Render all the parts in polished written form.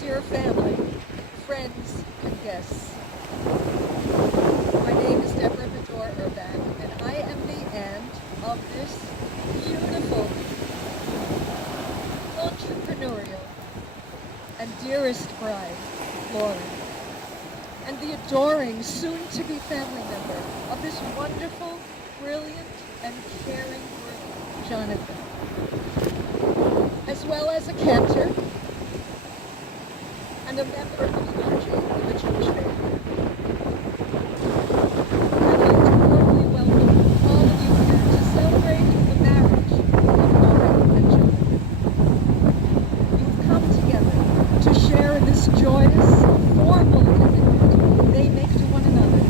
dear family, friends, and guests. My name is Deborah Bedore-Urbach, and I am the aunt of this beautiful, entrepreneurial, and dearest bride, Lauren, and the adoring, soon-to-be family member of this wonderful, brilliant, and caring group, Jonathan, as well as a cantor and a member of the clergy of the Jewish faith. I'd like to warmly welcome all of you here to celebrate the marriage of Lauren and Jon. You've come together to share in this joyous, formal commitment they make to one another,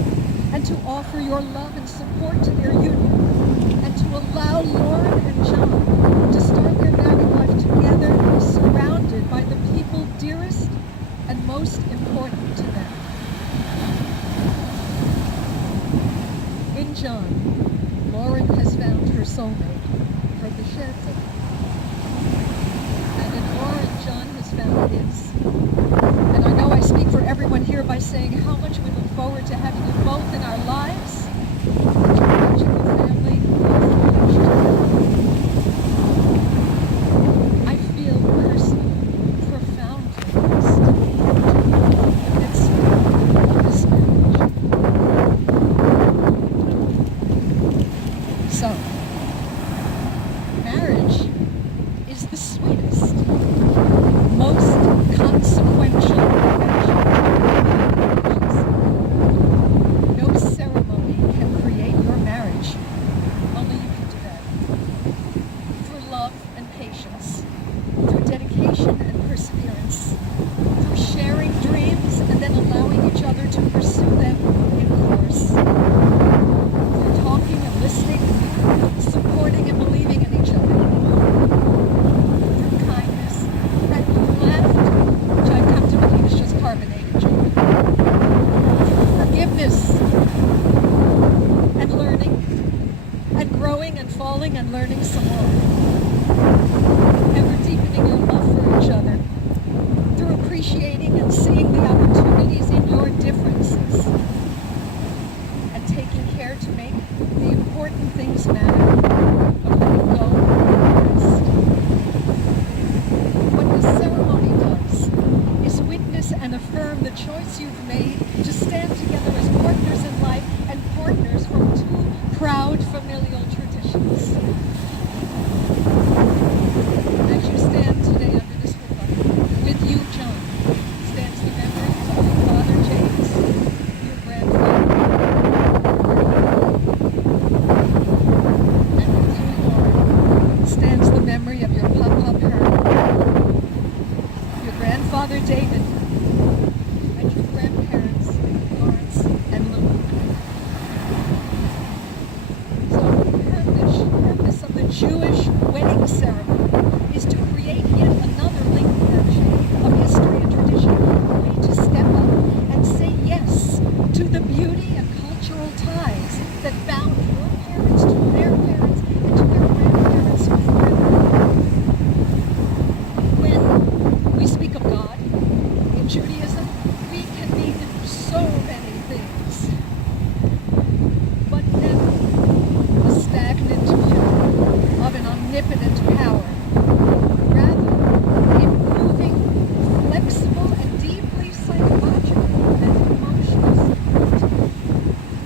and to offer your love and support to their union, and to allow Lauren and Jon to start their married life together, surrounded by the people dearest and most important to them. In Jon, Lauren has found her soulmate, her B'Shetzah. And in Lauren, Jon has found his. And I know I speak for everyone here by saying how much we look forward to having you both in our lives, to watching your family flourish. I feel personally profoundly blessed to be in the midst of this marriage. So, marriage is the sweetest, most consequential connection. No ceremony can create your marriage. Only you can do that. Through love and patience, through dedication and perseverance, through sharing dreams and then allowing each other to pursue them in course, through talking and listening, supporting and believing in each other, through kindness and laughter, which I've come to believe is just carbonated joy, through forgiveness and learning and growing and falling and learning some more, ever deepening your love for each other, through appreciating and seeing the opportunities in your differences, and taking care to make the important things matter, but let it go rest. What this ceremony does is witness and affirm the choice you've made to stand together as partners in life and partners from two proud familial traditions. As you stand today under this roof, with you, Jon, stands the memory of your father, James, your grandfather, and with you, Lauren, stands the memory of your papa, Herman, your grandfather, David, and your grandparents, Lawrence and Lou. So the purpose of the Jewish wedding ceremony is to create yet another link of history and tradition, a way to step up and say yes to the beauty and cultural ties that bound your parents to their parents and to their grandparents before them. When we speak of God in Judaism, we can mean so many things, but never a stagnant view of an omnipotent power. Rather, a moving, flexible, and deeply psychological and emotional support.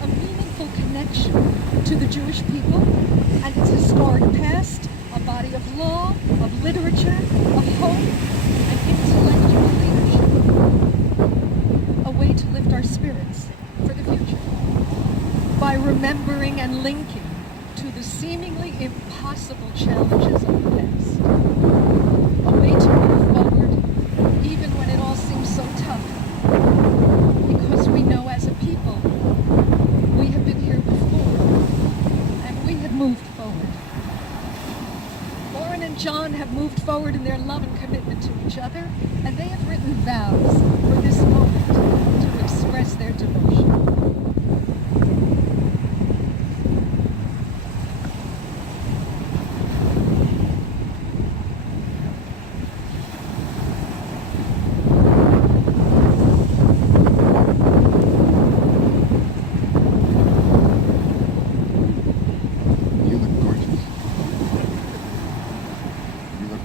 A meaningful connection to the Jewish people and its historic past, a body of law, of literature, of hope, and intellectual leadership. A way to lift our spirits for the future by remembering and linking to the seemingly impossible challenges of the past. A way to move forward even when it all seems so tough, because we know as a people we have been here before and we have moved forward. Lauren and Jon have moved forward in their love and commitment to each other, and they have written vows for this moment to express their devotion.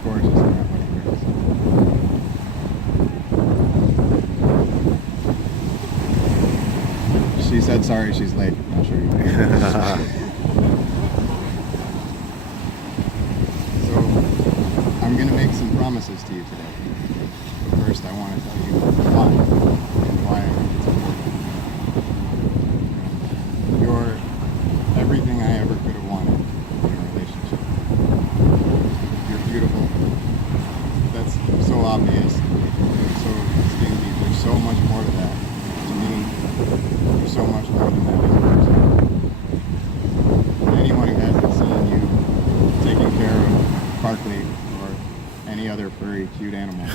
gorgeous in that wedding dress. She said sorry she's late. Not sure you can. So, I'm going to make some promises to you today. But first, I want to tell you why. And why I think it's important. You're everything I ever could have wanted in a relationship. You're beautiful. That's so obvious. So stinky. There's so much more to that. To me, you're so much more than that as a person. Anyone who hasn't seen you taking care of Barkley or any other furry, cute animal,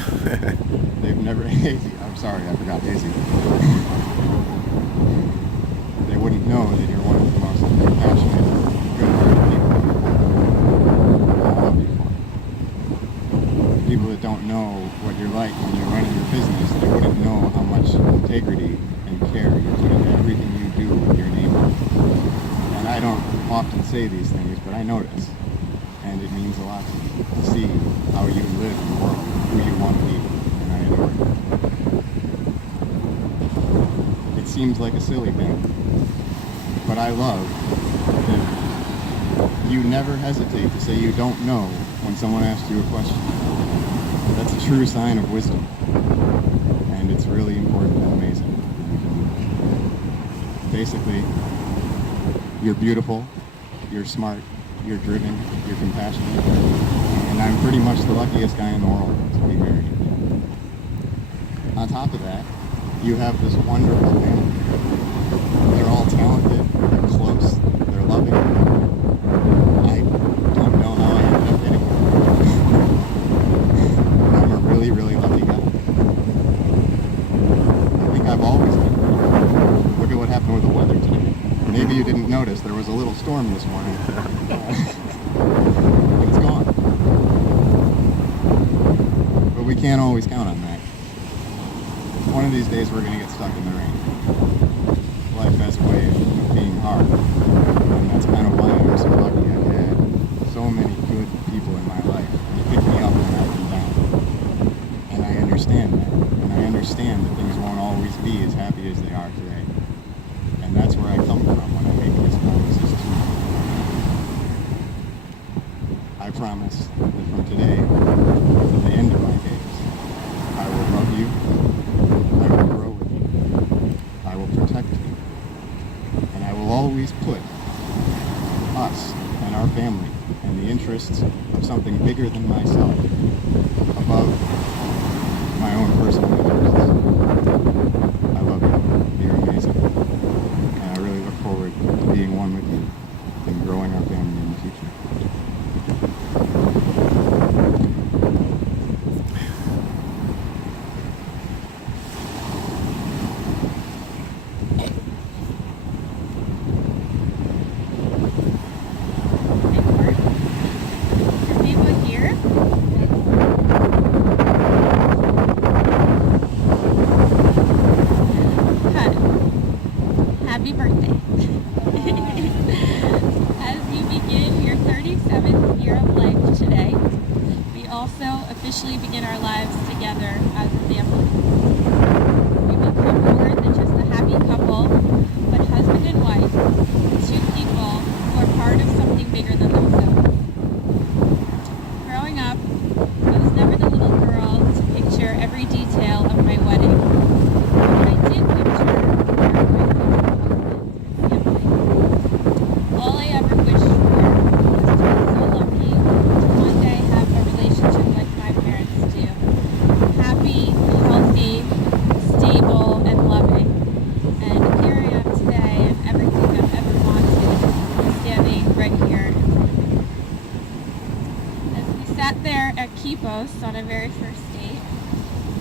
they've never... Hazy. I'm sorry, I forgot Hazy. They wouldn't know that you're one of the most compassionate, good-hearted people I love you for. People that don't know what you're like when you're running your business, they wouldn't know how much integrity and care you put into everything you do with your name. And I don't often say these things, but I notice. And it means a lot to me to see how you live in the world, who you want to be, and I adore it. It seems like a silly thing, but I love that you never hesitate to say you don't know when someone asks you a question. That's a true sign of wisdom, and it's really important and amazing. Basically, you're beautiful, you're smart, you're driven, you're compassionate, and I'm pretty much the luckiest guy in the world to be married. On top of that, you have this wonderful family. They're all talented, they're close, they're loving. I don't know how I ended up getting here. I'm a really, really lucky guy. I think I've always been. Look at what happened with the weather today. Maybe you didn't notice there was a little storm this morning. It's gone. But we can't always count on that. One of these days we're going to get stuck in the rain. Life has a way of being hard. And that's kind of why I'm so lucky I've had so many good people in my life to pick me up when I've been down. And I understand that. And I understand that things won't always be as happy as they are today. And that's where I come from when I make these promises to you. I promise that from today to the end of my days, I will love you, I will grow with you, I will protect you, and I will always put us and our family and the interests of something bigger than myself above my own personal interests. I love you. You're amazing. And I really look forward to being one with you and growing our family in the future. Happy birthday. As you begin your 37th year of life today, we also officially begin our lives together as a family. We become more than just a happy couple, but husband and wife, two people who are part of something bigger than themselves. Growing up, I was never the little girl to picture every detail of my wedding. But I did picture all I ever wished for was to be so lucky to one day have a relationship like my parents do. Happy, healthy, stable, and loving. And here I am today, and everything I've ever wanted is standing right here in front of me. As we sat there at Kipos on our very first date,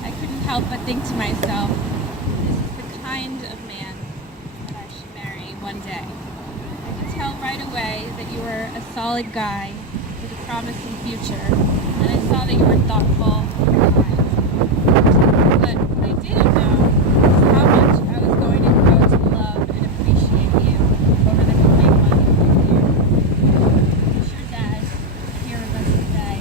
I couldn't help but think to myself, this is the kind of man that I should marry one day. I could tell right away that you were a solid guy with a promising future, and I saw that you were thoughtful and kind. But what I didn't know was how much I was going to grow to love and appreciate you over the coming months and years. I'm sure Dad, here with us today,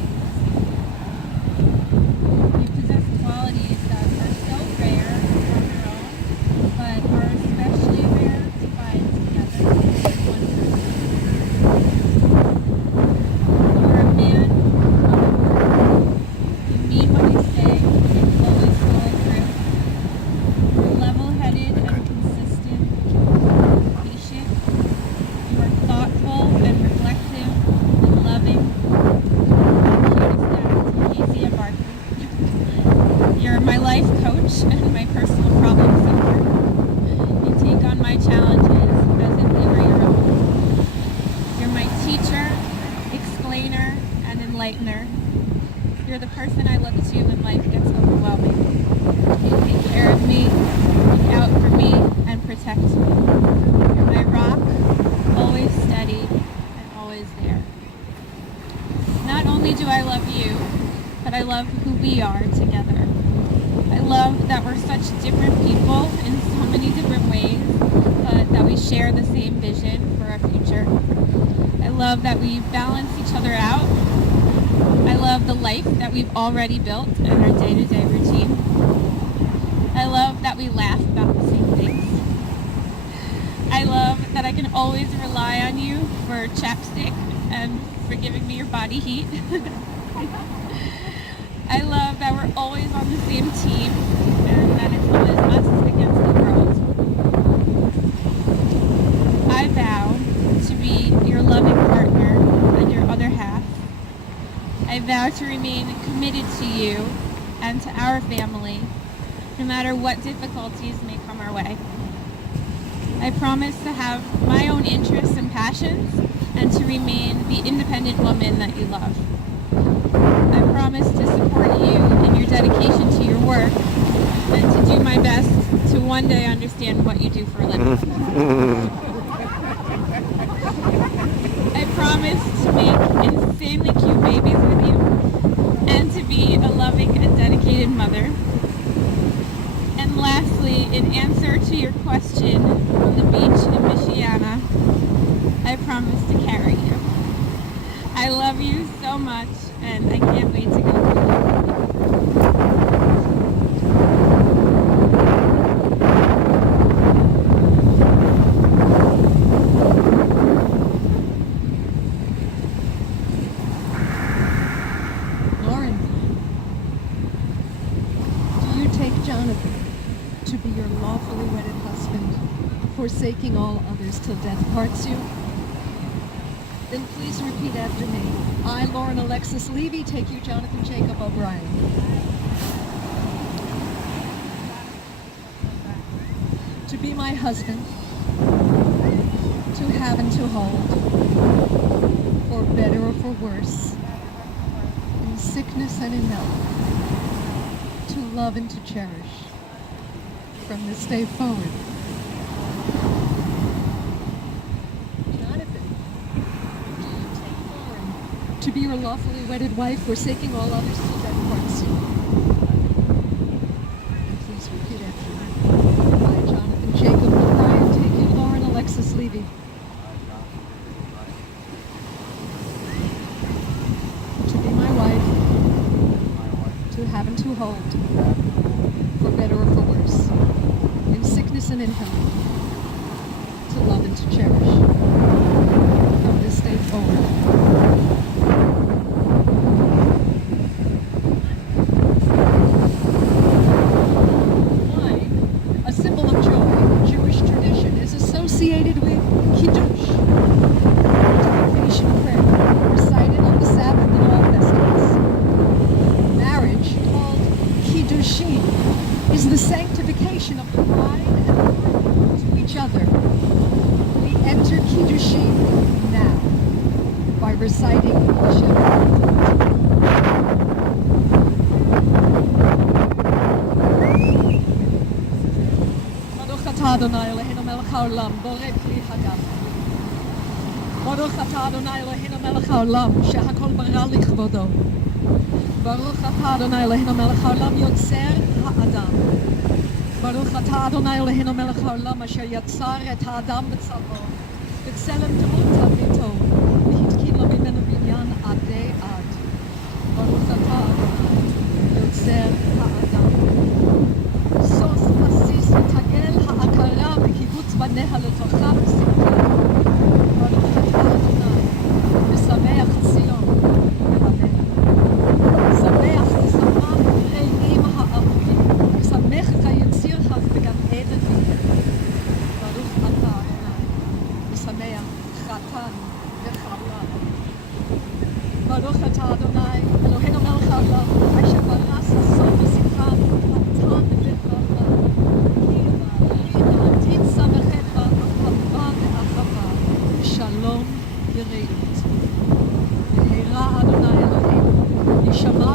You're the person I look to when life gets overwhelming. You take care of me, look out for me, and protect me. You're my rock, always steady and always there. Not only do I love you, but I love who we are together. I love that we're such different people in so many different ways, but that we share the same vision for our future. I love that we balance each other out. I love the life that we've already built in our day-to-day routine. I love that we laugh about the same things. I love that I can always rely on you for chapstick and for giving me your body heat. I love that we're always on the same team and that it's always us against the world. I vow to be your loving partner and your other half. I vow to remain committed to you and to our family, no matter what difficulties may come our way. I promise to have my own interests and passions and to remain the independent woman that you love. I promise to support you in your dedication to your work and to do my best to one day understand what you do for a living. I promise to make insanely cute babies with you and to be a loving and dedicated mother. And lastly, in answer to your question on the beach in Michiana, I promise to carry you. I love you so much, and I can't wait to go through life with you. Lauren, do you take Jonathan to be your lawfully wedded husband, forsaking all others till death parts you? Then please repeat after me. I, Lauren Alexis Levy, take you, Jonathan Jacob O'Brien. To be my husband, to have and to hold, for better or for worse, in sickness and in health, to love and to cherish, from this day forward. To be your lawfully wedded wife, forsaking all others till death parts you. And please repeat after me. I, Jonathan Jacob O'Brien, take you, Lauren Alexis Levy. To be my wife, to have and to hold, for better or for worse, in sickness and in health, to love and to cherish, from this day forward. Associated with Kiddush, dedication prayer, recited on the Sabbath and all festivals. Marriage, called Kiddushin, is the sanctification of the bride and the groom to each other. We enter Kiddushin now by reciting Shem. Adonai Eloheinu melech haolam, borei pli hagam. Baruch atah Adonai Eloheinu melech haolam, shehakol bara likvodo. Baruch atah Adonai Eloheinu melech haolam, yotzer ha'adam. Baruch atah Adonai Eloheinu melech haolam, asher yatzar et ha'adam b'tzalmo, b'tzelem dmut tavnito, v'hitkin lo mimenu binyan adei ad. Baruch atah Adonai, yotzer ha'adam. Sos asis tagel ha'akara b'kibbutz baneh לתוכה בשמחה. ברוך אתה אדוני, משמח ציון ואמן. שמח תשמח רעים הארוכים, משמח את היציר בגן עדן ממך. ברוך אתה אדוני, משמח חטא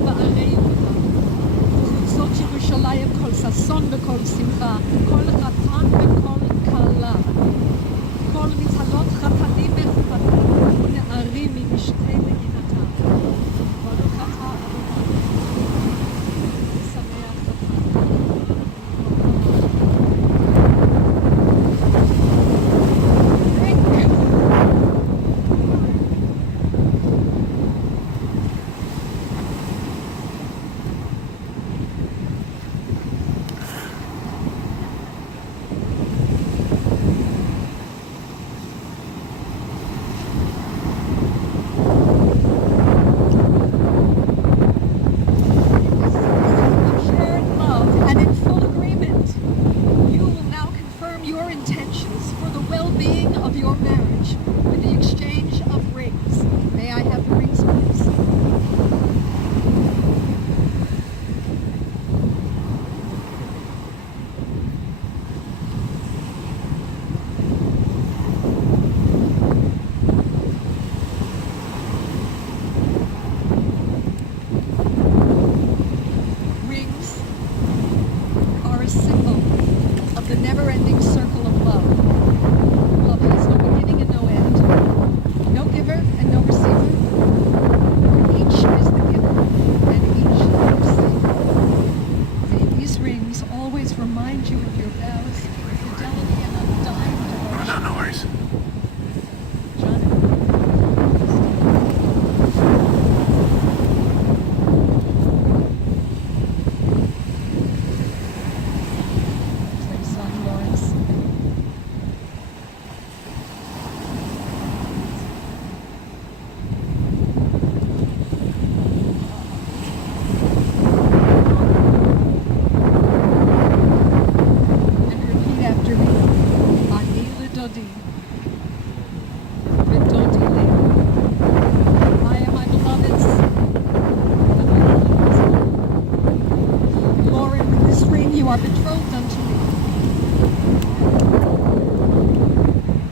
בערי יהודה. חוצות ירושלים כל ששון וכל שמחה, כל חתן וכל כלה. כל מצהלות חתנים וחתנים ונערים ממשתי נגינתם. ברוך אתה אדוני, שמח חתן.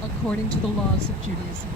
According to the laws of Judaism.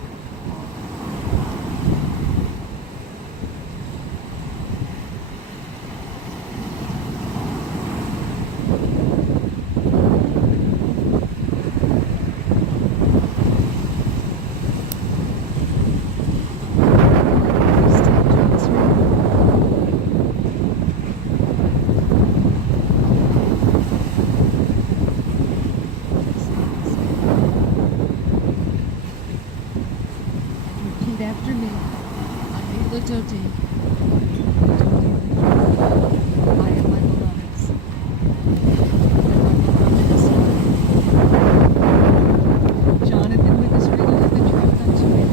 After me, Anila Dodi. I am my beloved's. Jonathan with his ring of betrothed unto me,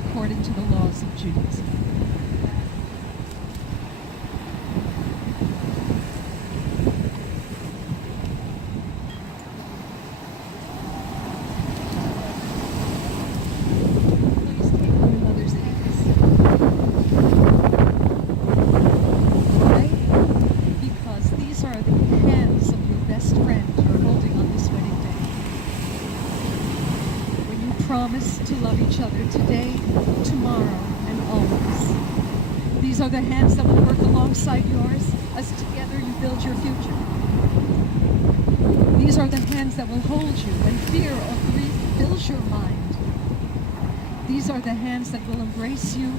according to the laws of Judaism. Promise to love each other today, tomorrow, and always. These are the hands that will work alongside yours as together you build your future. These are the hands that will hold you when fear or grief fills your mind. These are the hands that will embrace you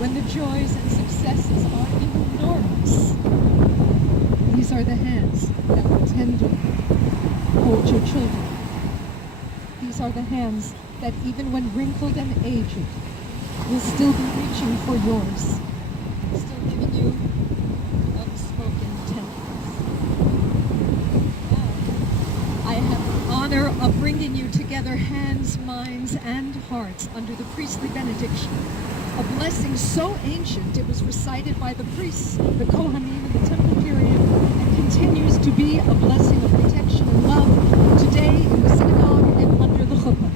when the joys and successes are enormous. These are the hands that will tenderly hold your children. These are the hands that even when wrinkled and aged, will still be reaching for yours, still giving you unspoken tenderness. I have the honor of bringing you together hands, minds, and hearts under the priestly benediction, a blessing so ancient it was recited by the priests, the Kohanim in the temple period, and continues to be a blessing of protection and love today in the synagogue and under the chuppah.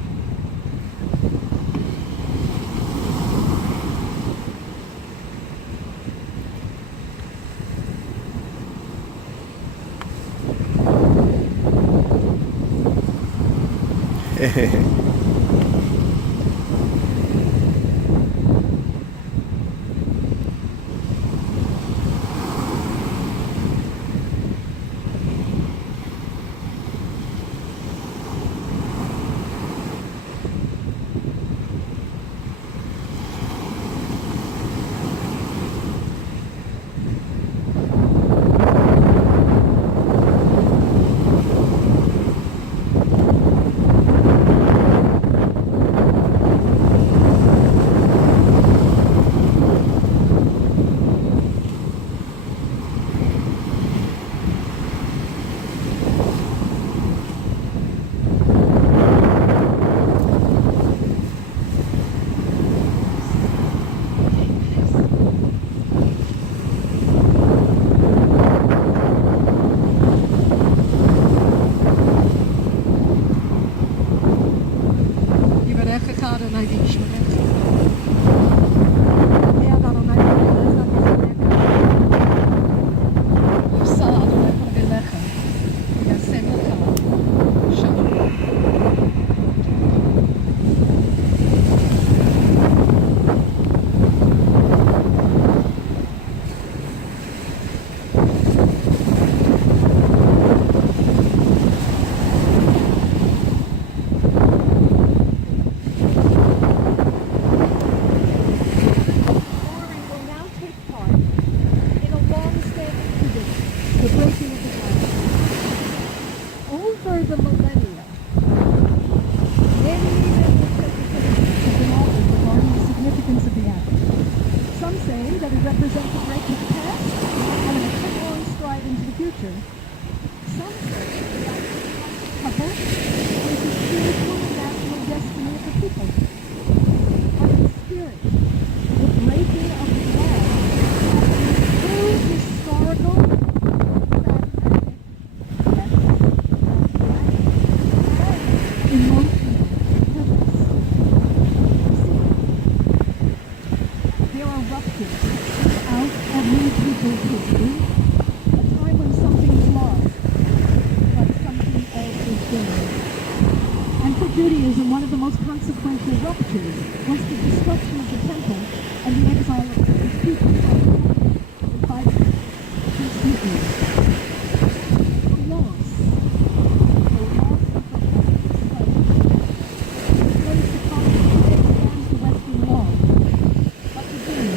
existed out every people's history, a time when something is lost, but something else is gained. And for Judaism, one of the most consequential ruptures was the destruction of the temple and the exile of its people in 5 BCE. The loss of the placed upon the Western wall, but the gain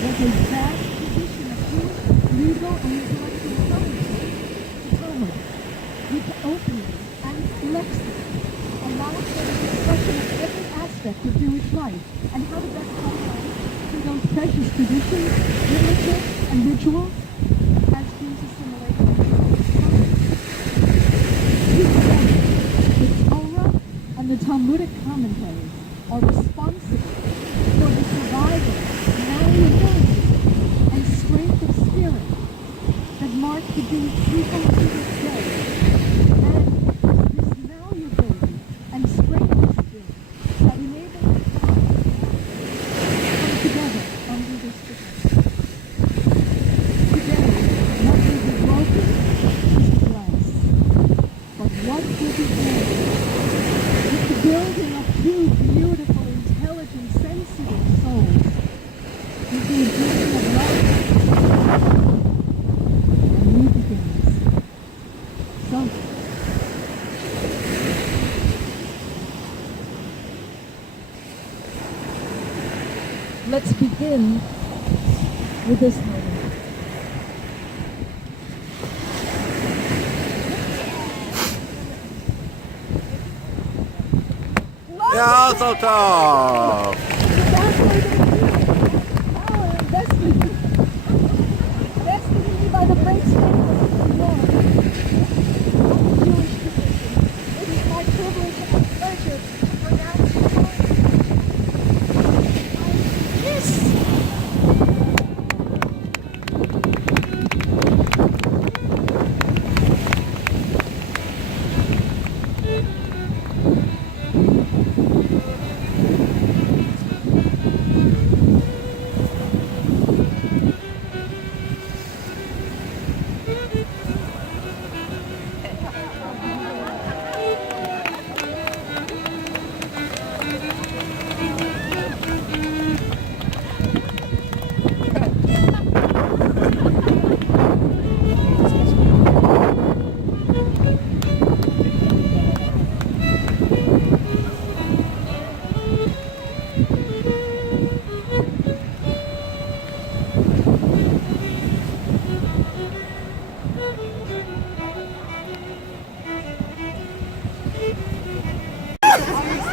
was a vast tradition of Jewish legal and intellectual knowledge, the Talmud, which openly and flexibly allowed for the discussion of every aspect of Jewish life. And how did that come from? Through those precious traditions, literature, and rituals, as Jews assimilated the Torah and the Talmudic commentaries are responsible for the survival, malleability, and strength of spirit that mark the Jewish people to this day. And this malleability and strength of spirit that enable us to come together under this tradition. Today, what will be broken is glass. But what will be made is the building of two beautiful, intelligent, sensitive souls into a journey of love and new beginnings. So, let's begin with this moment. Ja, so tough. Destiny by the great state of New York, Jewish tradition. It is my privilege and pleasure to pronounce your kiss.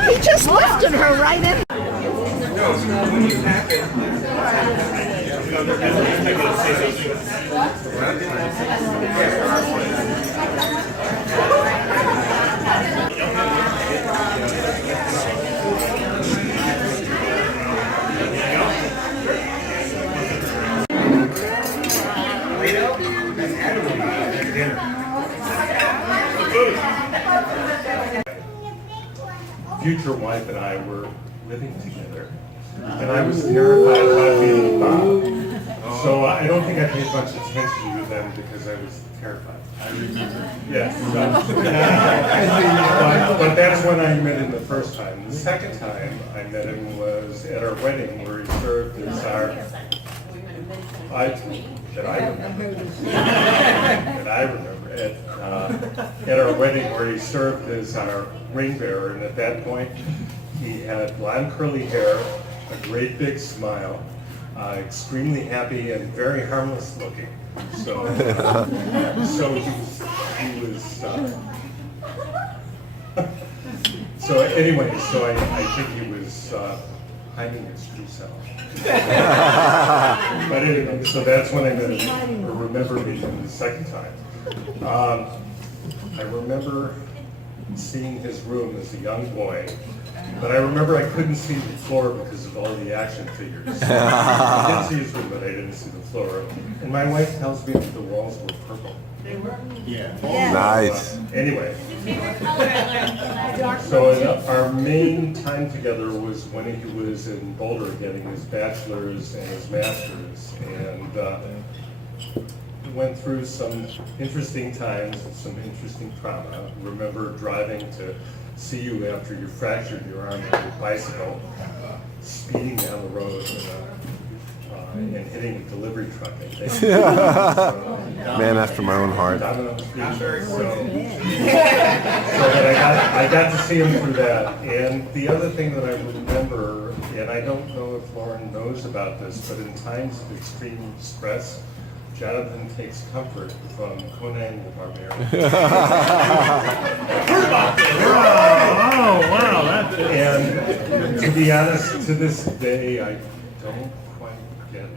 He just lifted her right in. Future wife and I were living together, and I was terrified about being Bob. So I don't think I paid much attention to them because I was terrified. I remember. Yes. But that's when I met him the first time. The second time I met him was at our wedding, where he served as our. That I remember at our wedding, where he served as our ring bearer, and at that point he had blonde curly hair, a great big smile, extremely happy and very harmless looking. So he was so anyway, so I think he was hiding his true self. But anyway, so that's when I met him, or remember meeting him the second time. I remember seeing his room as a young boy, But I remember I couldn't see the floor because of all the action figures. I did see his room, but I didn't see the floor. And my wife tells me that the walls were purple. Yeah. Nice. Anyway, Favorite color I learned. so our main time together was when he was in Boulder getting his bachelor's and his master's. And we went through some interesting times, some interesting trauma. Remember driving to see you after you fractured your arm on your bicycle, speeding down the road and hitting a delivery truck, I think. Man after my own heart. I got to see him through that. And the other thing that I remember, and I don't know if Lauren knows about this, but in times of extreme stress, Jonathan takes comfort from Conan the Barbarian. And to be honest, to this day, I don't quite get it.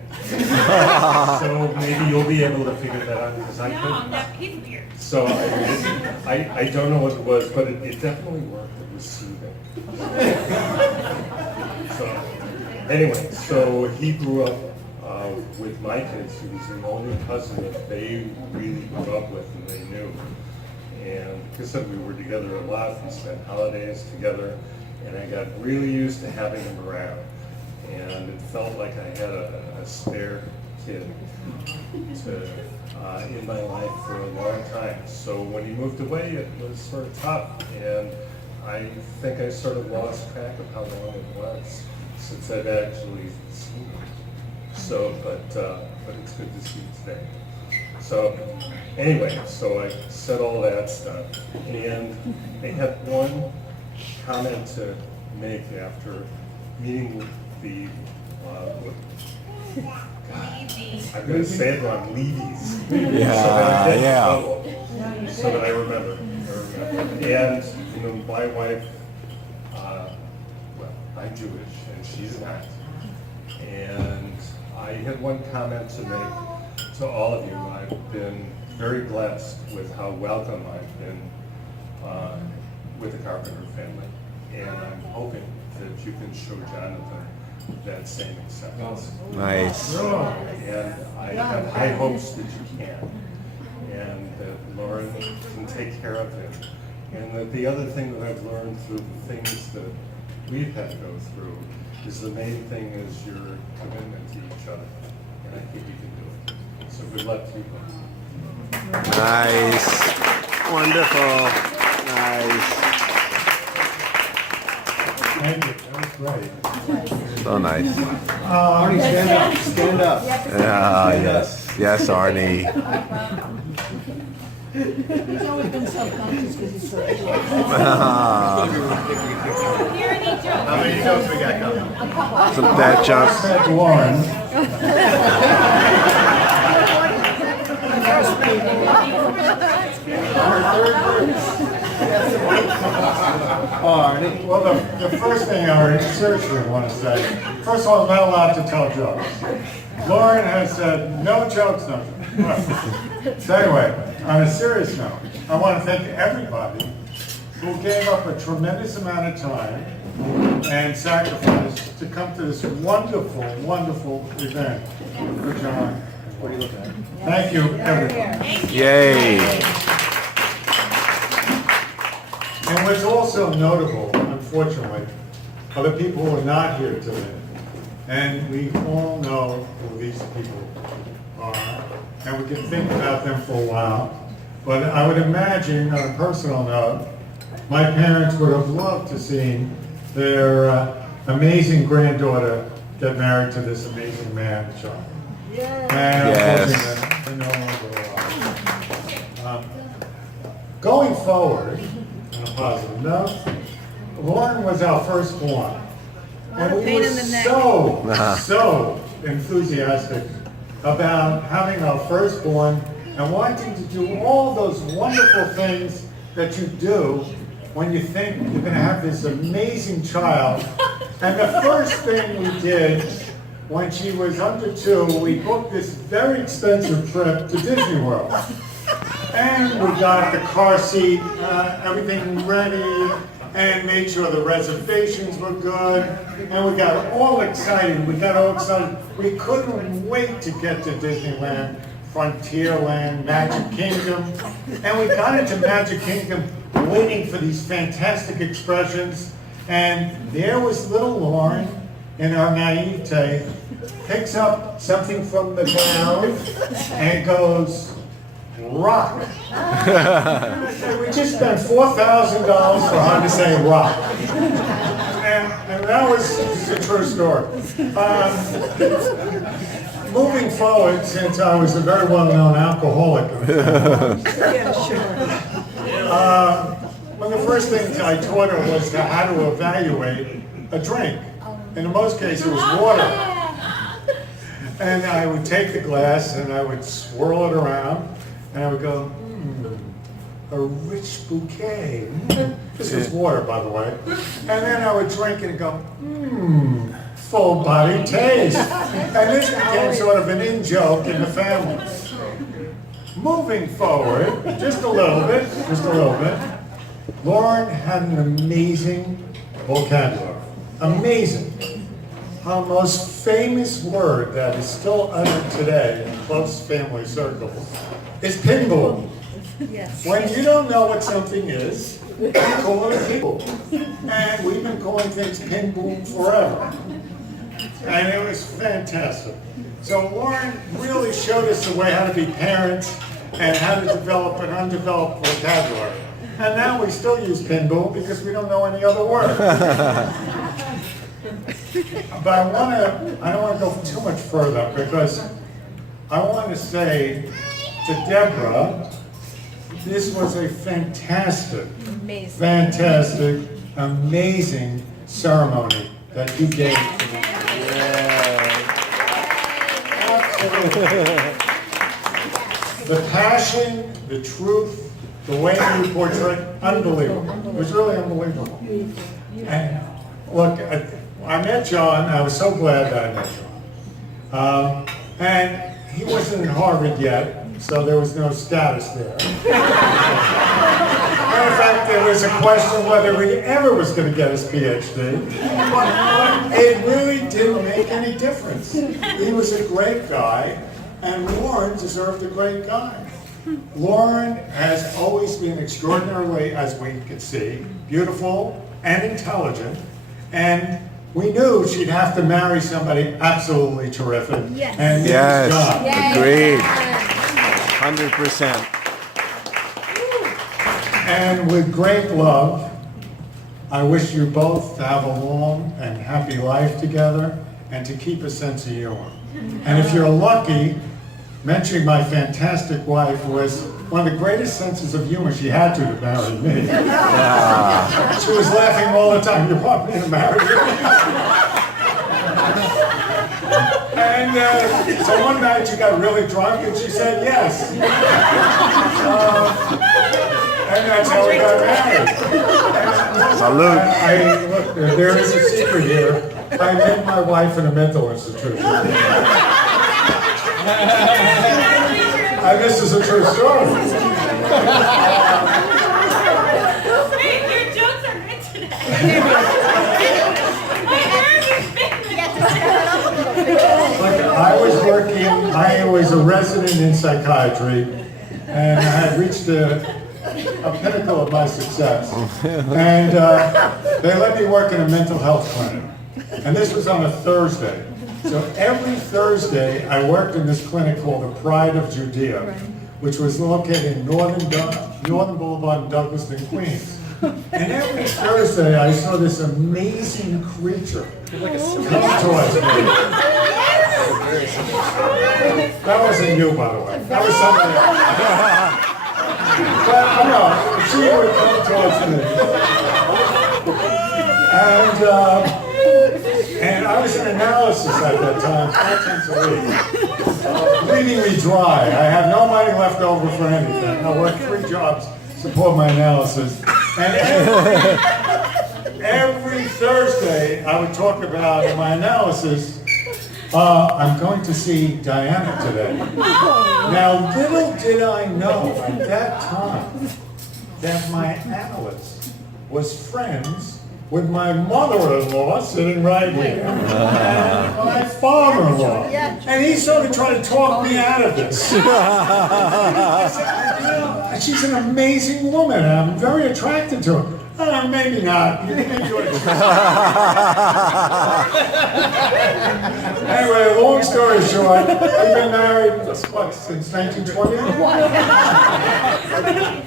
So maybe you'll be able to figure that out because I couldn't. He's weird. So I don't know what it was, but it definitely worked. It was soothing. So anyway, so he grew up with my kids. He was the only cousin that they really grew up with and they knew. And like I said, we were together a lot. We spent holidays together, and I got really used to having him around. And it felt like I had a spare kid in my life for a long time. So when he moved away, it was sort of tough, and I think I sort of lost track of how long it was since I've actually seen him. So, but it's good to see you today. So anyway, so I said all that stuff, and I had one comment to make after meeting with the I'm going to say it wrong, Levy's. So that I remember. And, you know, my wife, well, I'm Jewish and she's not. And I had one comment to make to all of you. I've been very blessed with how welcome I've been with the Carpenter family. And I'm hoping that you can show Jonathan that same acceptance. Nice. And I have high hopes that you can, and that Lauren can take care of him. And that the other thing that I've learned through the things that we've had to go through is the main thing is your commitment to each other. And I think you can do it. So good luck to you both. Nice. Wonderful. Nice. Thank you. That was great. So nice. Arnie, stand up. Stand up. Yes. Yes, Arnie. He's always been self-conscious because he's so short. Here any jokes? How many jokes we got coming? Some dad jokes. That's Lauren. Arnie. Well, the first thing I seriously want to say, first of all, I'm not allowed to tell jokes. Lauren has said no jokes, no jokes. So anyway, on a serious note, I want to thank everybody who gave up a tremendous amount of time and sacrifice to come to this wonderful, wonderful event for John. What are you looking at? Thank you, everybody. Yay. And what's also notable, unfortunately, are the people who are not here today. And we all know who these people are, and we can think about them for a while. But I would imagine, on a personal note, my parents would have loved to see their amazing granddaughter get married to this amazing man, John. And Yes. unfortunately, they're no longer alive. Going forward, on a positive note, Lauren was our firstborn. And we were so enthusiastic about having our firstborn and wanting to do all those wonderful things that you do when you think you're going to have this amazing child. And the first thing we did when she was under 2, we booked this very expensive trip to Disney World. And we got the car seat, everything ready, and made sure the reservations were good. And we got all excited. We couldn't wait to get to Disneyland, Frontierland, Magic Kingdom. And we got into Magic Kingdom waiting for these fantastic expressions. And there was little Lauren in our naivete, picks up something from the ground and goes, rock. We just spent $4,000 for her to say rock. And that was a true story. Moving forward, since I was a very well-known alcoholic, one of the first things I taught her was how to evaluate a drink. And in most cases, it was water. And I would take the glass and I would swirl it around, and I would go, a rich bouquet. This is water, by the way. And then I would drink it and go, full body taste. And this became sort of an in-joke in the family. Moving forward, just a little bit, Lauren had an amazing vocabulary. Amazing. Her most famous word that is still uttered today in close family circles is pinball. Yes. When you don't know what something is, you call it a pinball. And we've been calling things pinball forever. And it was fantastic. So Lauren really showed us the way how to be parents and how to develop an undeveloped vocabulary. And now we still use pinball because we don't know any other word. But I don't want to go too much further because I want to say to Deborah, this was a fantastic, amazing ceremony that you gave to me. Absolutely. The passion, the truth, the way you portrayed, unbelievable. It was really unbelievable. And look, I met Jon. I was so glad that I met Jon. And he wasn't in Harvard yet, so there was no status there. Matter of fact, there was a question whether he ever was going to get his PhD. But it really didn't make any difference. He was a great guy, and Lauren deserved a great guy. Lauren has always been extraordinarily, as we could see, beautiful and intelligent, and we knew she'd have to marry somebody absolutely terrific. Yes. And Yes, agreed. 100%. And with great love, I wish you both to have a long and happy life together and to keep a sense of humor. And if you're lucky, mentioning my fantastic wife was one of the greatest senses of humor she had to marry me. Yeah. She was laughing all the time. You want me to marry you? And so one night she got really drunk and she said yes. And that's how we got married. Salute. Look, there is a secret here. I met my wife in a mental institution. And this is a true story. Wait, your jokes are good today. Look, I was a resident in psychiatry, and I had reached a pinnacle of my success. And they let me work in a mental health clinic. And this was on a Thursday. So every Thursday, I worked in this clinic called the Pride of Judea, which was located in Northern Boulevard in Douglaston, Queens. And every Thursday, I saw this amazing creature come towards me. That wasn't you, by the way. That was somebody else. But no, she would come towards me. And I was in analysis at that time, 5 times a week. Leaving me dry. I had no money left over for anything. I worked 3 jobs to support my analysis. And every Thursday, I would talk about in my analysis, I'm going to see Diana today. Now, little did I know at that time that my analyst was friends with my mother-in-law sitting right here, and my father-in-law. And he sort of tried to talk me out of this. I said, you know, she's an amazing woman, and I'm very attracted to her. Maybe not. Anyway, long story short, we've been married, what, since 1920?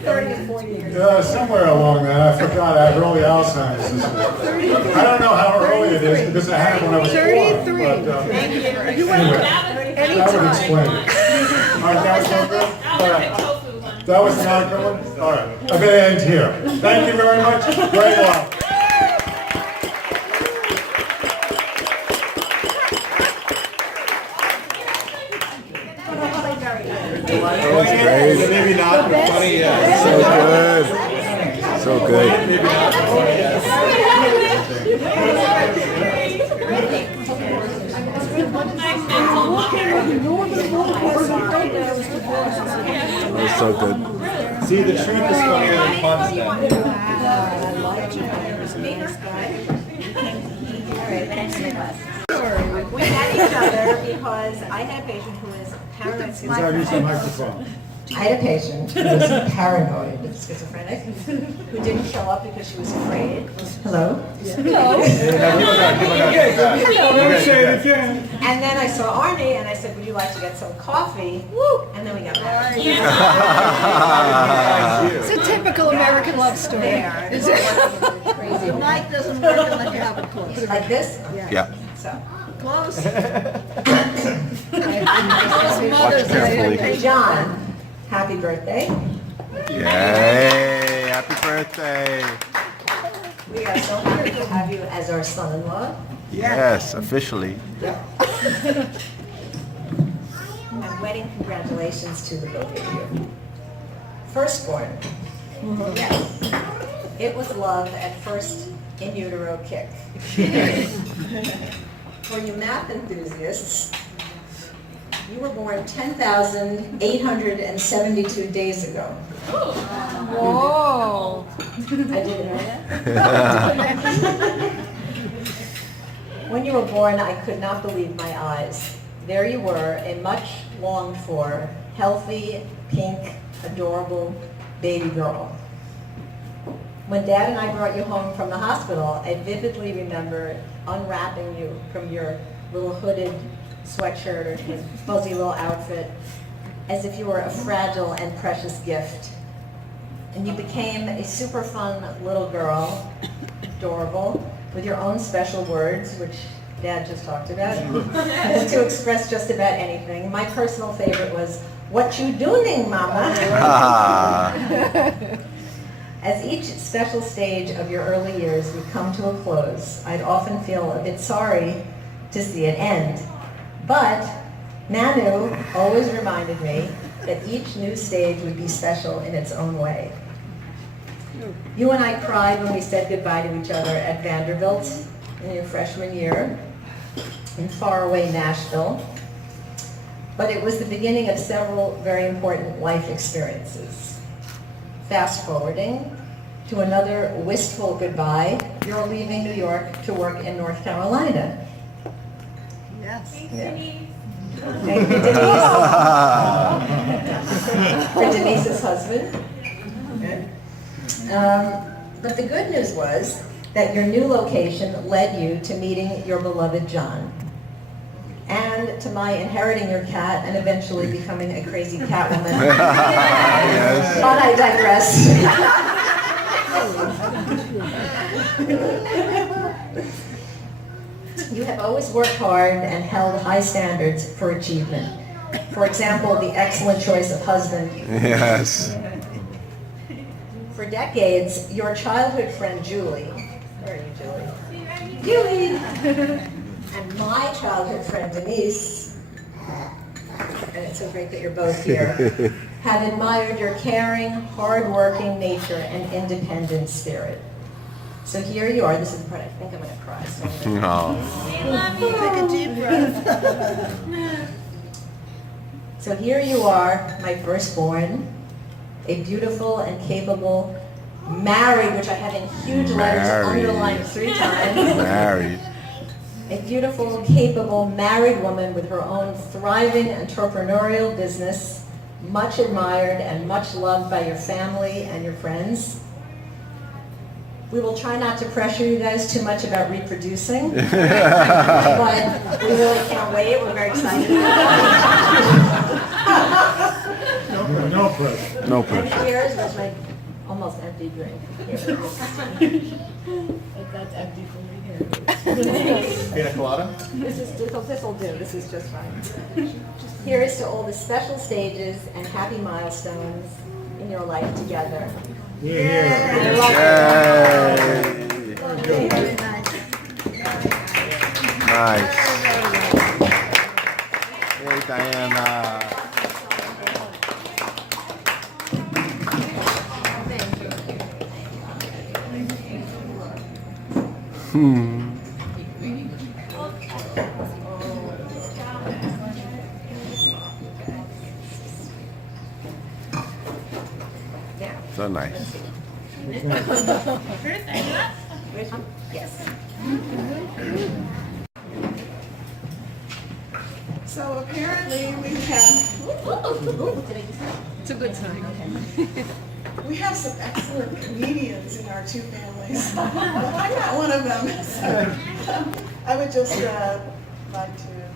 30 to 40 years. Somewhere along that. I forgot. I have early Alzheimer's. I don't know how early it is because I had it when I was 33. born. But, anyway, that would explain it. All right, that was no good? All right. That was not a good one? All right. I'm going to end here. Thank you very much. Great luck. That was great. Maybe not, but funny, yeah. So good. So good. That was so good. See, the truth is funnier than fun stuff. We met each other because I had a patient who was paranoid schizophrenic. I had a patient who was paranoid schizophrenic who didn't show up because she was afraid. Hello? And then I saw Arnie and I said, would you like to get some coffee? Woo! And then we got married. It's a typical American love story. Is it? Crazy. Life doesn't work unless you have it close. Like this? Yeah. So. Close. Watch carefully. John, happy birthday. Yay! Happy birthday. We are so happy to have you as our son-in-law. Yes, officially. And wedding congratulations to the both of you. Firstborn. Yes. It was love at first in utero kick. For you math enthusiasts, you were born 10,872 days ago. Whoa. I didn't know that. When you were born, I could not believe my eyes. There you were, a much longed for, healthy, pink, adorable baby girl. When Dad and I brought you home from the hospital, I vividly remember unwrapping you from your little hooded sweatshirt or your fuzzy little outfit as if you were a fragile and precious gift. And you became a super fun little girl, adorable, with your own special words, which Dad just talked about, to express just about anything. My personal favorite was, "What you doing, Mama?" As each special stage of your early years would come to a close, I'd often feel a bit sorry to see it end. But Manu always reminded me that each new stage would be special in its own way. You and I cried when we said goodbye to each other at Vanderbilt in your freshman year in faraway Nashville. But it was the beginning of several very important life experiences. Fast forwarding to another wistful goodbye, you're leaving New York to work in North Carolina. Yes. Yeah. Thank you, Denise. For Denise's husband. But the good news was that your new location led you to meeting your beloved John. And to my inheriting your cat and eventually becoming a crazy cat woman. Yes. But I digress. You have always worked hard and held high standards for achievement. For example, the excellent choice of husband. Yes. For decades, your childhood friend Julie, where are you, Julie? Julie! And my childhood friend Denise, and it's so great that you're both here, have admired your caring, hard-working nature and independent spirit. So here you are. This is the part I think I'm going to cry. So I'm gonna... Take a deep breath. So here you are, my firstborn, a beautiful and capable married, which I have in huge letters Married. underlined 3 times. Married. A beautiful, capable, married woman with her own thriving entrepreneurial business, much admired and much loved by your family and your friends. We will try not to pressure you guys too much about reproducing, but we really can't wait. We're very excited about it. No pressure. No And pressure. here's my almost empty drink. Here. That's empty for me here. Pina colada? This will do. This is just fine. Here's to all the special stages and happy milestones in your life together. Yeah. And love Yay. Nice. Hey, Diana. So nice. So apparently we have, It's a good sign. we have some excellent comedians in our 2 families. Well, I'm not one of them. So, I would just like to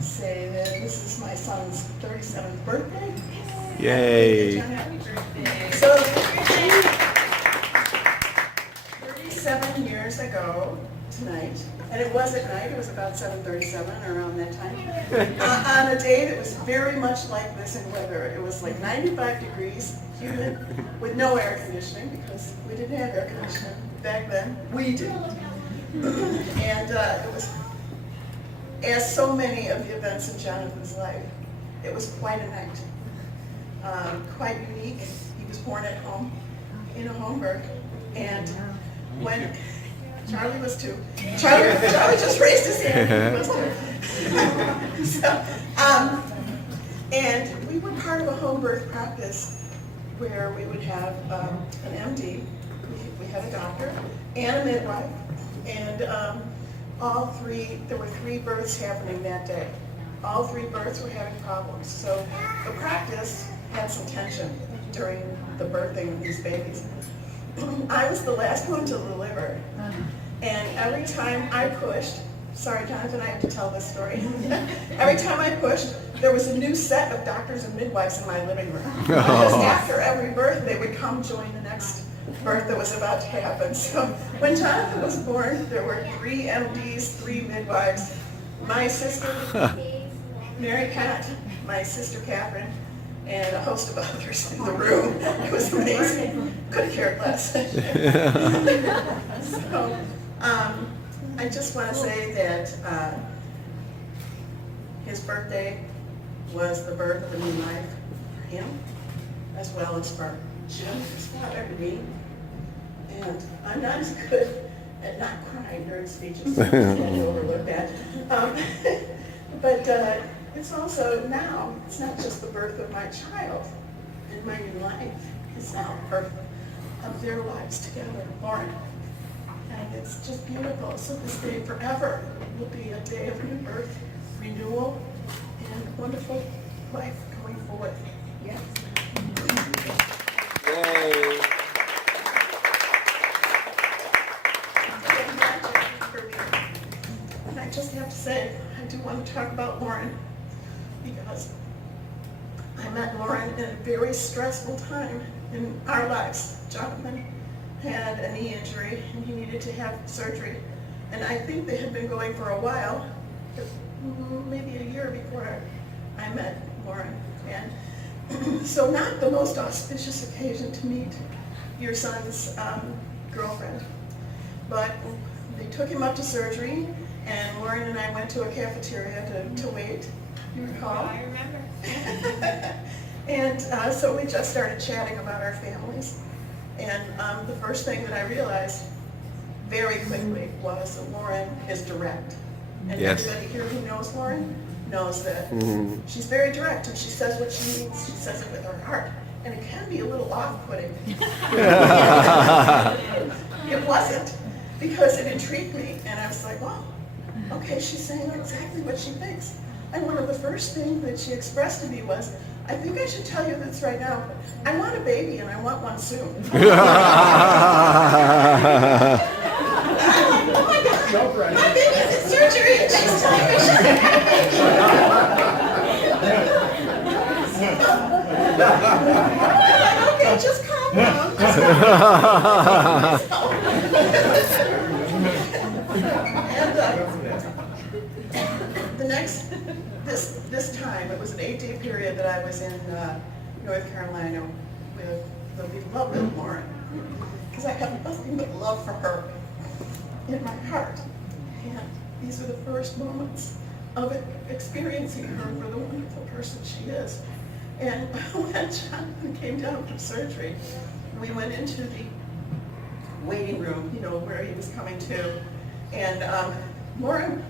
say that this is my son's 37th birthday. Yay. So 37 years ago tonight, and it was at night, it was about 7:37 around that time, on a day that was very much like this in weather. It was like 95 degrees, humid, with no air conditioning, because we didn't have air conditioning back then. We didn't. And it was, as so many of the events in Jonathan's life, it was quite a night. Quite unique. He was born at home, in a home birth, and when Charlie was 2, Charlie just raised his hand. He was 2. So, and we were part of a home birth practice where we would have an MD. We had a doctor and a midwife, and there were 3 births happening that day. All 3 births were having problems. So the practice had some tension during the birthing of these babies. I was the last one to deliver, and every time I pushed, sorry Jonathan, I have to tell this story. Every time I pushed, there was a new set of doctors and midwives in my living room. Because after every birth, they would come join the next birth that was about to happen. So when Jonathan was born, there were 3 MDs, 3 midwives, my sister, Mary Pat, my sister Catherine, and a host of others in the room. It was amazing. Couldn't care less. So, I just want to say that his birthday was the birth of a new life for him, as well as for Jim, his father, and me. And I'm not as good at not crying during speeches, so I can't overlook that. But it's also now, it's not just the birth of my child and my new life, it's now the birth of their lives together, Lauren. And it's just beautiful. So this day forever will be a day of new birth, renewal, and wonderful life going forward. Yes. Yay. And I just have to say, I do want to talk about Lauren, because I met Lauren in a very stressful time in our lives. Jonathan had a knee injury and he needed to have surgery. And I think they had been going for a while, maybe a year before I met Lauren. And so not the most auspicious occasion to meet your son's girlfriend. But they took him up to surgery, and Lauren and I went to a cafeteria to wait. You recall? I remember. And so we just started chatting about our families. And the first thing that I realized very quickly was that Lauren is direct. And Yes. everybody here who knows Lauren knows that she's very direct, and she says what she means. She says it with her heart. and it can be a little off-putting. It wasn't, because it intrigued me, and I was like, wow, okay, she's saying exactly what she thinks. And one of the first things that she expressed to me was, I think I should tell you this right now, I want a baby and I want one soon. Oh my God, my baby's in surgery, it takes time. Okay, just calm down. This time, it was an 8-day period that I was in North Carolina with the beloved Lauren, because I have nothing but love for her in my heart. And these are the first moments of experiencing her for the wonderful person she is. And when Jonathan came down from surgery, we went into the waiting room, where he was coming to, and Lauren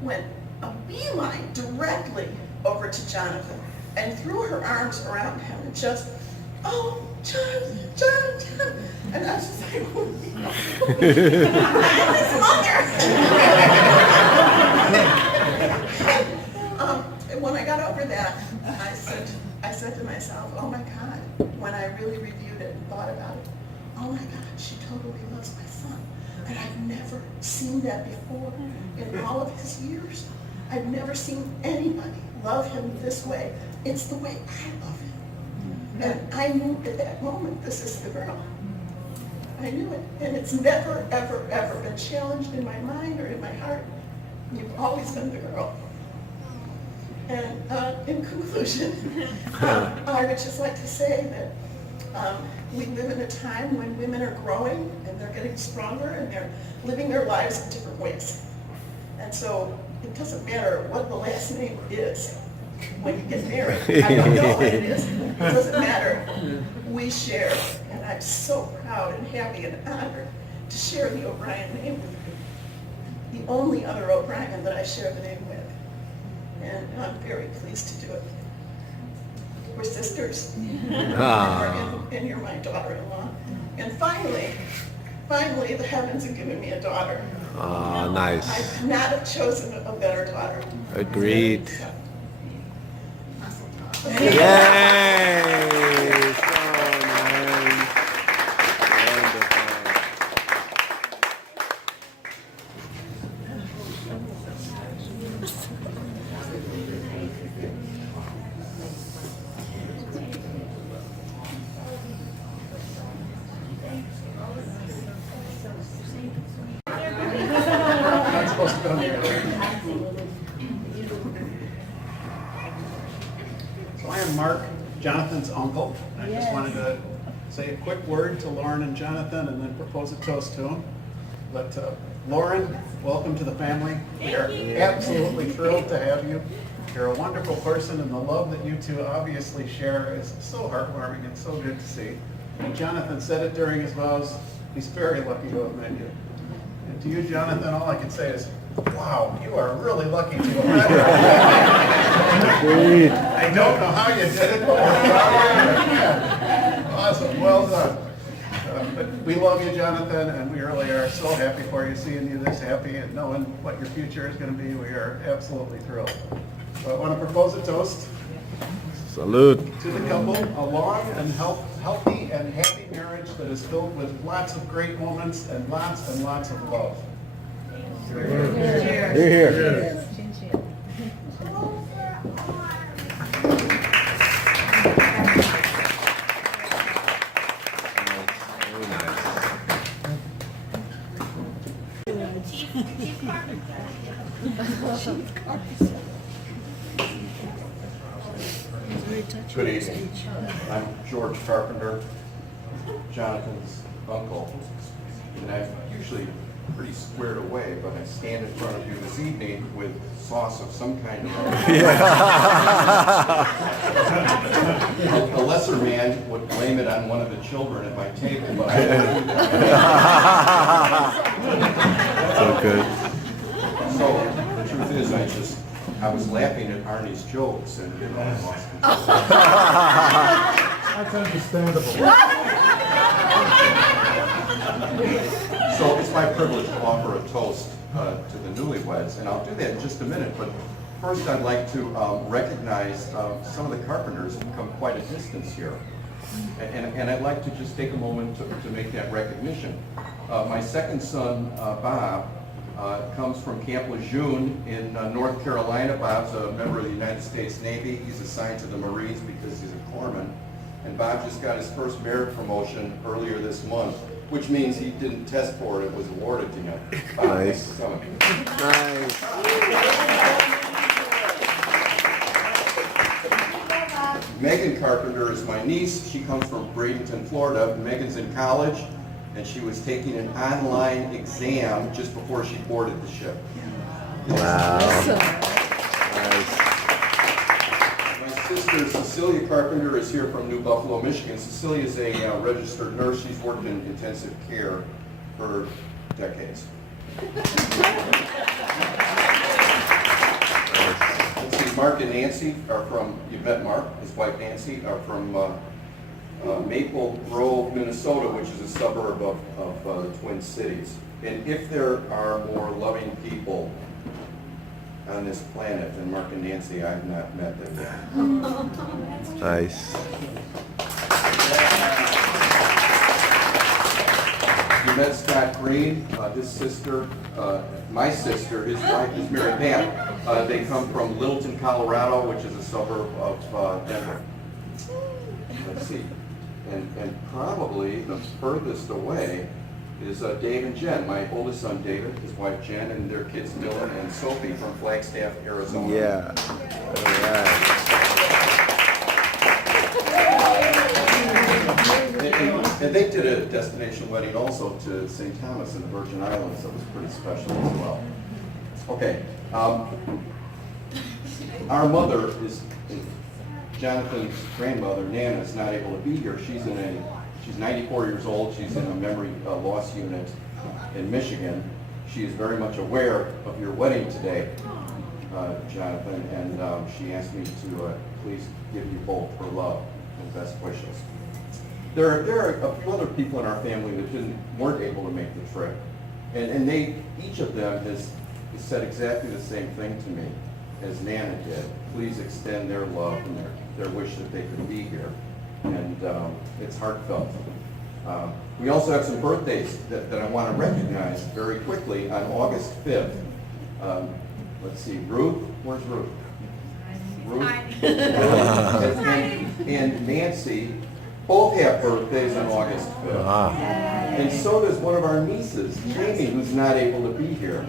went a beeline directly over to Jonathan and threw her arms around him and just, oh, John, and I was just like, I'm his mother. And when I got over that, I said to myself, oh my God, when I really reviewed it and thought about it, oh my God, she totally loves my son. And I've never seen that before in all of his years. I've never seen anybody love him this way. It's the way I love him. And I knew at that moment, this is the girl. I knew it. And it's never, ever, ever been challenged in my mind or in my heart. You've always been the girl. And in conclusion, I would just like to say that we live in a time when women are growing and they're getting stronger and they're living their lives in different ways. And so it doesn't matter what the last name is when you get married. I don't know what it is. It doesn't matter. We share, and I'm so proud and happy and honored to share the O'Brien name with you. The only other O'Brien that I share the name with. And I'm very pleased to do it. We're sisters. And you're my daughter-in-law. And finally, the heavens have given me a daughter. Oh, nice. I could not have chosen a better daughter. Agreed. So, Yay! So nice. Not supposed to go there. So I am Mark, Jonathan's uncle. I just wanted to say a quick word to Lauren and Jonathan and then propose a toast to them. But Lauren, welcome to the family. We are absolutely thrilled to have you. You're a wonderful person, and the love that you two obviously share is so heartwarming and so good to see. And Jonathan said it during his vows, he's very lucky to have met you. And to you, Jonathan, all I can say is, wow, you are really lucky to have met her. I don't know how you did it, but we're proud of you. Awesome, well done. But we love you, Jonathan, and we really are so happy for you, seeing you this happy and knowing what your future is going to be. We are absolutely thrilled. So I want to propose a toast Salute. to the couple, a long and healthy and happy marriage that is filled with lots of great moments and lots of love. You're here. Very nice. Good evening. I'm George Carpenter, Jonathan's uncle, and I'm usually pretty squared away, but I stand in front of you this evening with sauce of some kind. A lesser man would blame it on one of the children at my table, but I wouldn't. So good. So the truth is, I was laughing at Arnie's jokes and I lost control. That's understandable. So it's my privilege to offer a toast to the newlyweds, and I'll do that in just a minute, but first I'd like to recognize some of the carpenters who've come quite a distance here. And I'd like to just take a moment to make that recognition. My second son, Bob, comes from Camp Lejeune in North Carolina. Bob's a member of the United States Navy. He's assigned to the Marines because he's a corpsman. And Bob just got his first merit promotion earlier this month, which means he didn't test for it, it was awarded to him. Bob, Nice. thanks for coming. Nice. Megan Carpenter is my niece. She comes from Bradenton, Florida. Megan's in college, and she was taking an online exam just before she boarded the ship. Wow. Nice. My sister Cecilia Carpenter is here from New Buffalo, Michigan. Cecilia is a registered nurse. She's worked in intensive care for decades. Let's see, Mark and Nancy are from, you've met Mark, his wife Nancy, are from Maple Grove, Minnesota, which is a suburb of the Twin Cities. And if there are more loving people on this planet than Mark and Nancy, I've not met them yet. Nice. You met Scott Green, his sister, my sister, his wife is Mary Pam. They come from Littleton, Colorado, which is a suburb of Denver. Let's see. And probably the furthest away is Dave and Jen, my oldest son David, his wife Jen, and their kids Dylan and Sophie from Flagstaff, Arizona. Yeah. All right. And they did a destination wedding also to St. Thomas in the Virgin Islands. That was pretty special as well. Okay. Our mother is, Jonathan's grandmother, Nana, is not able to be here. She's 94 years old. She's in a memory loss unit in Michigan. She is very much aware of your wedding today, Jonathan, and she asked me to please give you both her love and best wishes. There are a few other people in our family that weren't able to make the trip, and each of them has said exactly the same thing to me as Nana did. Please extend their love and their wish that they could be here, and it's heartfelt. We also have some birthdays that I want to recognize very quickly. On August 5th, let's see, Ruth, where's Ruth? Ruth and Nancy both have birthdays on August 5th. And so does one of our nieces, Jamie, who's not able to be here.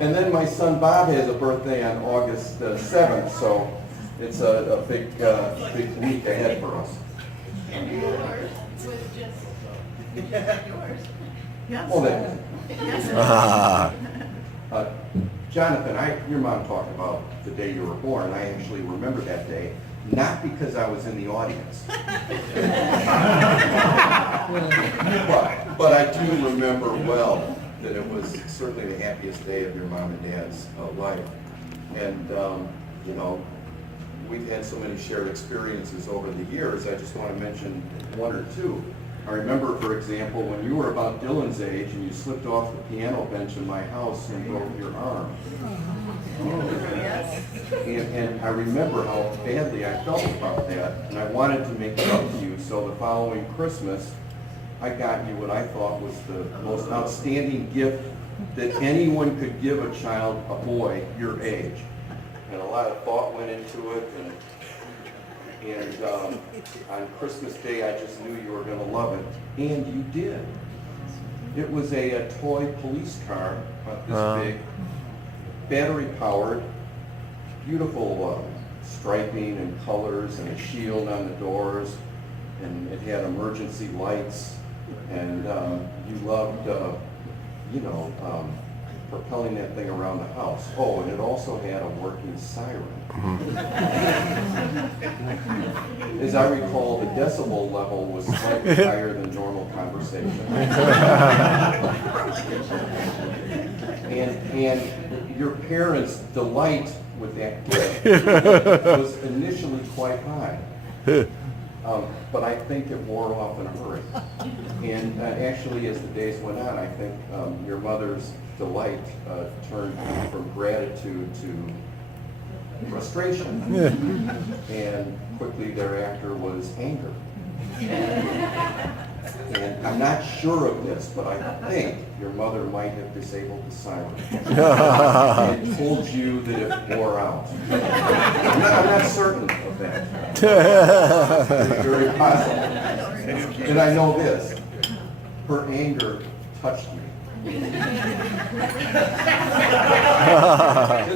And then my son Bob has a birthday on August 7th, so it's a big week ahead for us. Well, then. Jonathan, your mom talked about the day you were born. I actually remember that day, not because I was in the audience. but I do remember well that it was certainly the happiest day of your mom and dad's life. And, you know, we've had so many shared experiences over the years. I just want to mention one or two. I remember, for example, when you were about Dylan's age and you slipped off the piano bench in my house and broke your arm. And I remember how badly I felt about that, and I wanted to make it up to you. So the following Christmas, I got you what I thought was the most outstanding gift that anyone could give a child, a boy your age. And a lot of thought went into it, and on Christmas Day, I just knew you were going to love it, and you did. It was a toy police car, about this big, battery-powered, beautiful striping and colors, and a shield on the doors, and it had emergency lights, and you loved, propelling that thing around the house. Oh, and it also had a working siren. As I recall, the decibel level was slightly higher than normal conversation. And your parents' delight with that gift was initially quite high. But I think it wore off in a hurry. And actually, as the days went on, I think your mother's delight turned from gratitude to frustration. And quickly thereafter was anger. And I'm not sure of this, but I think your mother might have disabled the siren and told you that it wore out. I'm not certain of that. It's very possible. And I know this, her anger touched me. To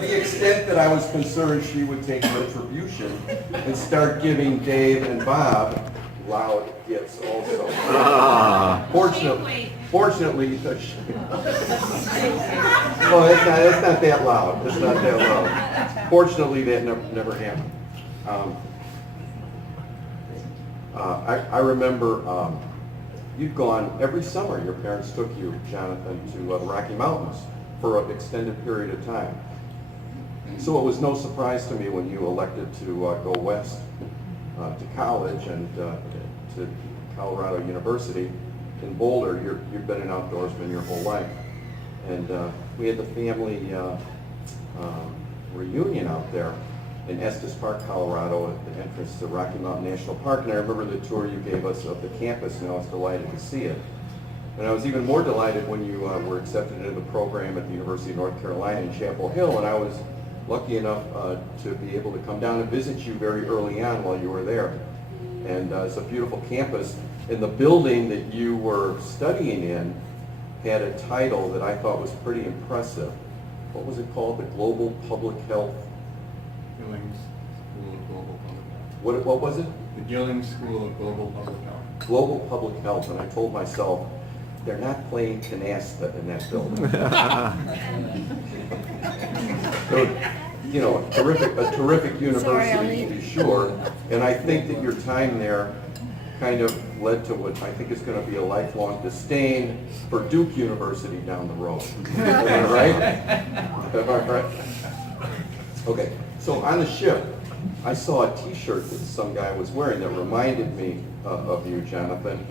the extent that I was concerned she would take retribution and start giving Dave and Bob loud gifts also. Fortunately, well, it's not that loud. It's not that loud. Fortunately, that never happened. I remember you'd gone every summer. Your parents took you, Jonathan, to the Rocky Mountains for an extended period of time. So it was no surprise to me when you elected to go west to college and to Colorado University in Boulder. You've been an outdoorsman your whole life. And we had the family reunion out there in Estes Park, Colorado, at the entrance to Rocky Mountain National Park. And I remember the tour you gave us of the campus, and I was delighted to see it. And I was even more delighted when you were accepted into the program at the University of North Carolina in Chapel Hill, and I was lucky enough to be able to come down and visit you very early on while you were there. And it's a beautiful campus, and the building that you were studying in had a title that I thought was pretty impressive. What was it called? The Global Public Health? Gillings School of Global Public Health. What was it? The Gillings School of Global Public Health. Global Public Health, and I told myself, they're not playing canasta in that building. So, you know, a terrific university to be sure, and I think that your time there kind of led to what I think is going to be a lifelong disdain for Duke University down the road. Am I right? Am I right? Okay, so on the ship, I saw a T-shirt that some guy was wearing that reminded me of you, Jonathan,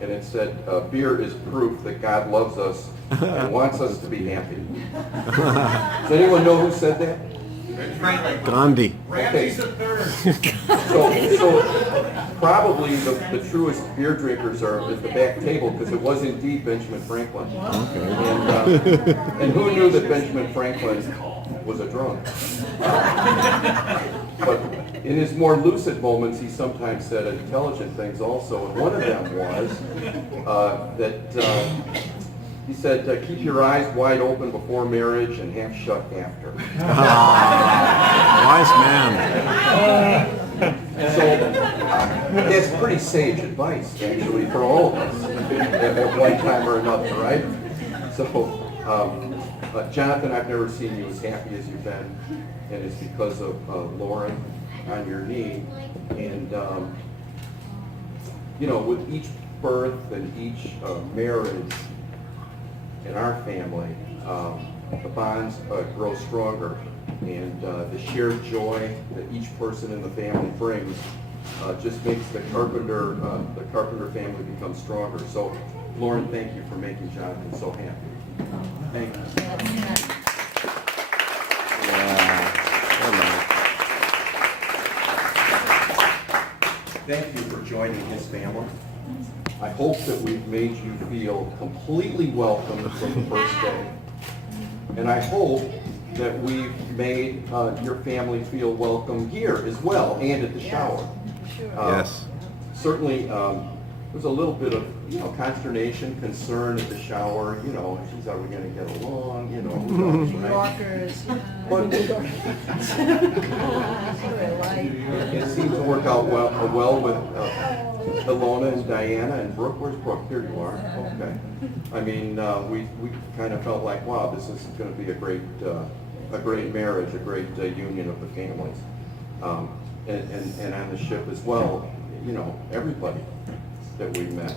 and it said, "Beer is proof that God loves us and wants us to be happy." Does anyone know who said that? Gandhi. Okay. So probably the truest beer drinkers are at the back table, because it was indeed Benjamin Franklin. And who knew that Benjamin Franklin was a drunk? But in his more lucid moments, he sometimes said intelligent things also, and one of them was that he said, "Keep your eyes wide open before marriage and half shut after." Wise man. So that's pretty sage advice, actually, for all of us at one time or another, right? So, Jonathan, I've never seen you as happy as you've been, and it's because of Lauren on your knee. And, you know, with each birth and each marriage in our family, the bonds grow stronger, and the shared joy that each person in the family brings just makes the Carpenter family become stronger. So, Lauren, thank you for making Jonathan so happy. Thank you. Thank you for joining his family. I hope that we've made you feel completely welcome from the first day. And I hope that we've made your family feel welcome here as well, and at the shower. Yes. Certainly, there's a little bit of, you know, consternation, concern at the shower. You know, geez, are we going to get along? You know, who knows, right? Walkers, But it seemed to work out well with Ilona and Diana and Brooke. Where's Brooke? Here you are. Okay. I mean, we kind of felt like, wow, this is going to be a great marriage, a great union of the families, and on the ship as well. You know, everybody that we met,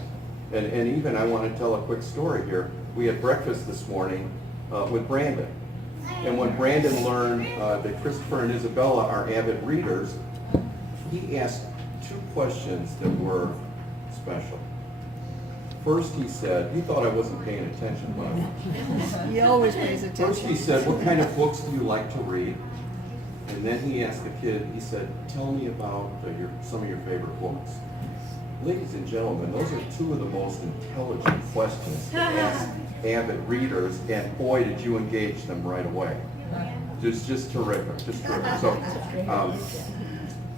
and even I want to tell a quick story here. We had breakfast this morning with Brandon, And when Brandon learned that Christopher and Isabella are avid readers, he asked 2 questions that were special. First, he said, he thought I wasn't paying attention, but He always pays attention. first he said, what kind of books do you like to read? And then he asked the kid, he said, tell me about some of your favorite books. Ladies and gentlemen, those are 2 of the most intelligent questions to ask avid readers, and boy, did you engage them right away. Just terrific, just terrific. So,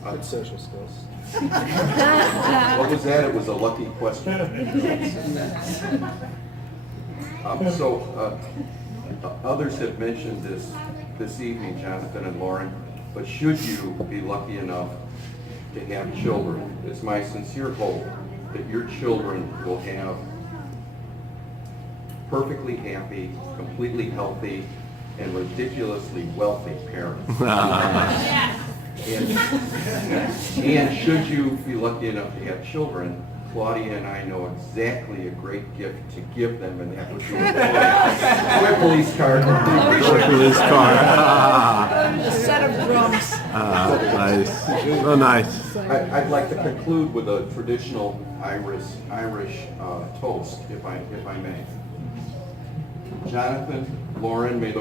Good social skills. what was that? It was a lucky question. Others have mentioned this evening, Jonathan and Lauren, but should you be lucky enough to have children, it's my sincere hope that your children will have perfectly happy, completely healthy, and ridiculously wealthy parents. And should you be lucky enough to have children, Claudia and I know exactly a great gift to give them, and that would be a police card. Police car. A set of drums. Nice. Oh, nice. I'd like to conclude with a traditional Irish toast, if I may. Jonathan, Lauren, may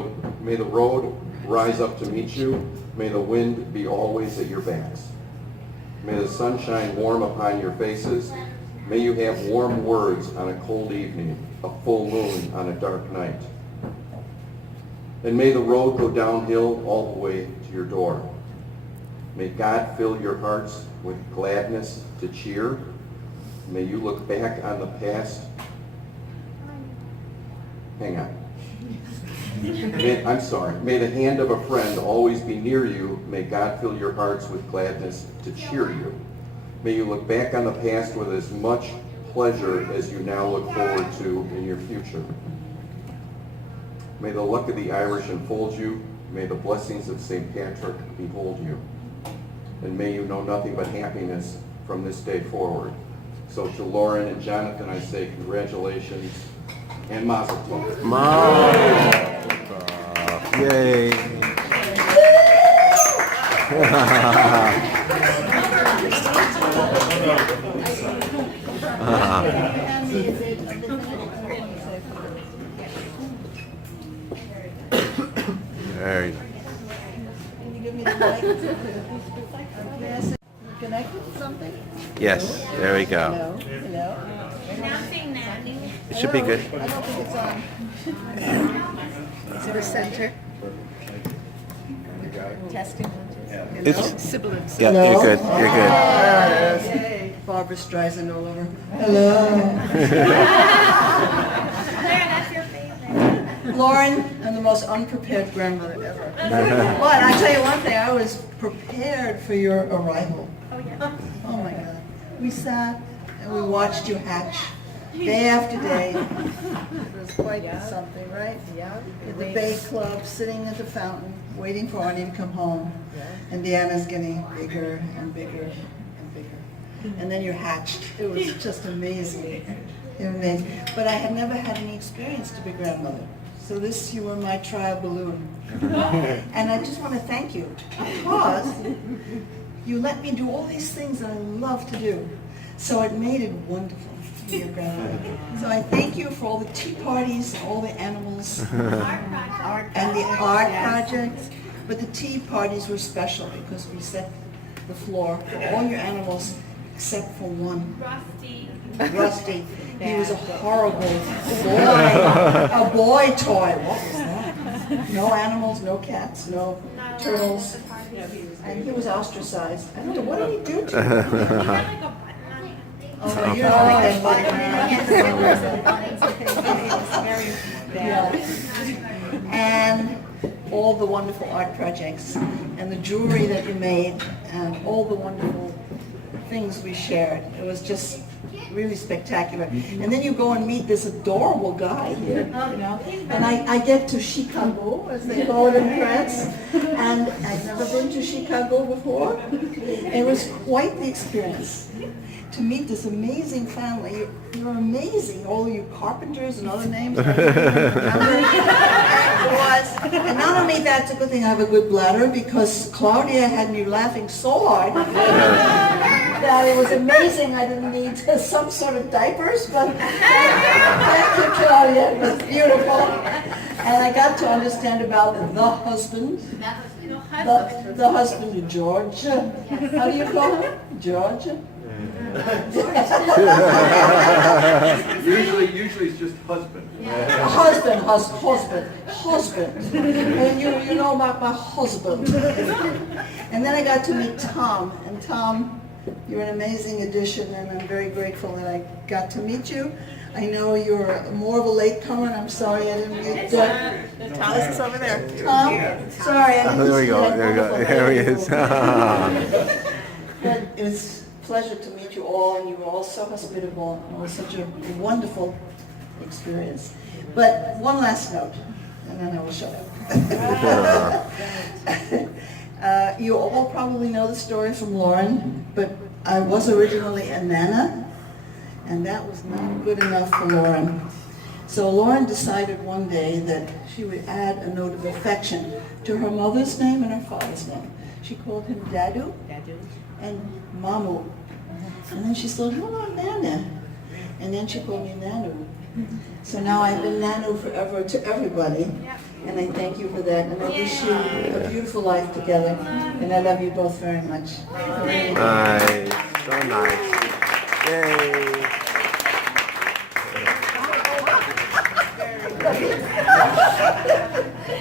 the road rise up to meet you. May the wind be always at your backs. May the sun shine warm upon your faces. May you have warm words on a cold evening, a full moon on a dark night. And may the road go downhill all the way to your door. May God fill your hearts with gladness to cheer. May you look back on the past. Hang on. I'm sorry. May the hand of a friend always be near you. May God fill your hearts with gladness to cheer you. May you look back on the past with as much pleasure as you now look forward to in your future. May the luck of the Irish enfold you. May the blessings of St. Patrick behold you. And may you know nothing but happiness from this day forward. So to Lauren and Jonathan, I say congratulations and mazel tov. Yay. Very nice. Can you give me the mic? Yes. Connected to something? Yes, there we go. No. Hello? Announcing that. It should be good. I don't think it's on. To the center. Testing. It's, Sibilance. yeah, you're good. You're good. Yay. Barbara Streisand all over. Hello. That's your favorite. Lauren, I'm the most unprepared grandmother ever. But I tell you one thing, I was prepared for your arrival. Oh, yeah. Oh my God. We sat and we watched you hatch day after day. It was quite something, right? Yeah. At the Bay Club, sitting at the fountain, waiting for Arnie to come home. And Deanna's getting bigger and bigger and bigger. And then you hatched. It was just amazing. Amazing. But I had never had any experience to be grandmother. So this, you were my trial balloon. And I just want to thank you because you let me do all these things that I love to do. So it made it wonderful to be your grandmother. So I thank you for all the tea parties, all the animals, and the art projects. But the tea parties were special because we set the floor for all your animals except for one. Rusty. He was a horrible boy. A boy toy. What was that? No animals, no cats, no turtles. And he was ostracized. I don't know, what did he do to you? Oh, you're and all the wonderful art projects and the jewelry that you made and all the wonderful things we shared. It was just really spectacular. And then you go and meet this adorable guy here, you know. And I get to Chicago, as they call it in France, and I've never been to Chicago before. It was quite the experience to meet this amazing family. You're amazing, all you carpenters and other names. And not only that, it's a good thing I have a good bladder, because Claudia had me laughing so hard that it was amazing I didn't need some sort of diapers, but thank you, Claudia, it was beautiful. And I got to understand about the husband, the husband of George. How do you call him? George? Usually it's just husband. Husband. And you know about my husband. And then I got to meet Tom. And Tom, you're an amazing addition, and I'm very grateful that I got to meet you. I know you're more of a latecomer, and I'm sorry I didn't meet Thomas is over there. Tom. Sorry, I didn't There we go. see that There we go. wonderful There he lady is. But it was a pleasure to meet you all, and you were all so hospitable, and it was such a wonderful experience. But one last note, and then I will shut up. You all probably know the story from Lauren, but I was originally a Nana, and that was not good enough for Lauren. So Lauren decided one day that she would add a note of affection to her mother's name and her father's name. She called him Dadu and Mamu. And then she said, "Hello, Nana." And then she called me Nanu. So now I've been Nanu forever to everybody. And I thank you for that. And I wish you a beautiful life together. And I love you both very much. Nice. So nice. Yay.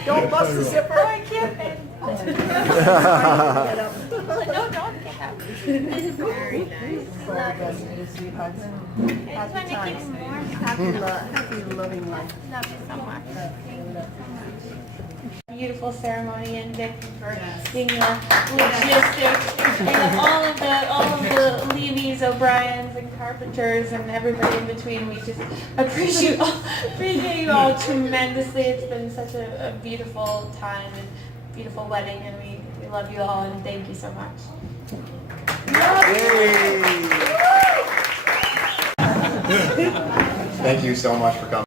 Don't bust the zipper. I can't. No, don't get Very nice. sweethearts. Happy times. Happy loving life. Love you so much. Beautiful ceremony, and thank you for being the logistics and all of the Levy's, O'Briens, and Carpenters, and everybody in between. We just appreciate you all tremendously. It's been such a beautiful time and beautiful wedding, and we love you all, and thank you so much. Thank you so much for coming.